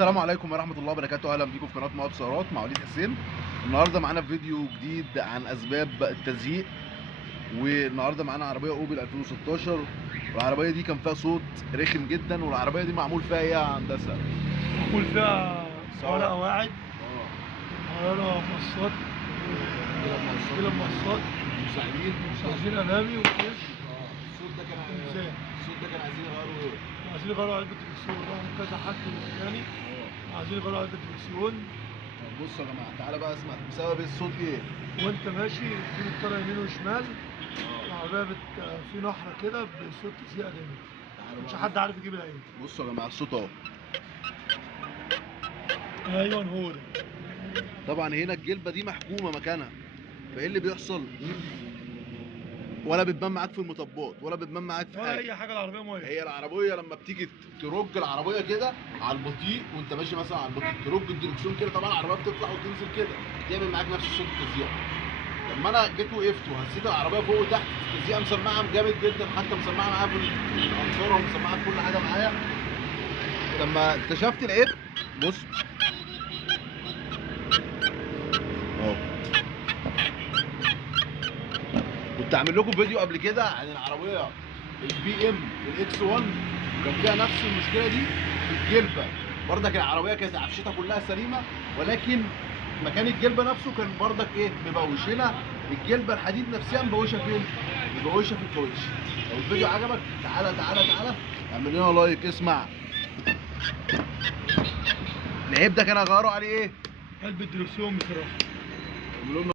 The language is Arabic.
السلام عليكم ورحمه الله وبركاته. اهلا بيكم في قناه مواد سيارات مع وليد حسين. النهارده معانا فيديو جديد عن اسباب التزييق. والنهارده معانا عربيه اوبل 2016. والعربيه دي كان فيها صوت رخم جدا، والعربيه دي معمول فيها ايه يا هندسه؟ معمول فيها حوالي قواعد، حوالي مقصات، كده مقصات، مساعدين امامي وكيس. الصوت ده كان عايزين يغيروا ايه؟ عايزين يغيروا علبة الدركسيون، رغم كذا حد مكاني عايزين يغيروا علبة الدركسيون. طب بصوا يا جماعه، تعالى بقى اسمع بسبب ايه الصوت ايه؟ وانت ماشي تيجي تطلع يمين وشمال، العربية في نحرة كده بصوت تزييق جامد، مش حد عارف يجيب العين. بصوا يا جماعه الصوت اهو. ايوه هو ده. طبعا هنا الجلبه دي محكومه مكانها، فايه اللي بيحصل؟ ولا بتبان معاك في المطبات ولا بتبان معاك في ولا حاجه. اي حاجه، العربيه ميه. هي العربيه لما بتيجي ترج العربيه كده على البطيء، وانت ماشي مثلا على البطيء ترج الدركسيون كده، طبعا العربيه بتطلع وتنزل كده، تعمل معاك نفس صوت التزييق. لما انا جيت وقفت وهزيت العربيه فوق وتحت، التزييق مسمعه جامد جدا، حتى مسمعه معايا في الانصاره ومسمعه في كل حاجه معايا. لما اكتشفت العيب، بص اهو. كنت عامل لكم فيديو قبل كده عن العربيه البي ام الاكس 1، كان فيها نفس المشكله دي في الجلبه. بردك العربيه كانت عفشتها كلها سليمه، ولكن مكان الجلبه نفسه كان بردك ايه، مبوش. هنا الجلبه الحديد نفسها مبوشه فين؟ مبوشه في الكاوتش. لو الفيديو عجبك تعالى اعمل لنا لايك. اسمع العيب ده كان هيغيروا عليه ايه؟ قلب الدركسيون بصراحه.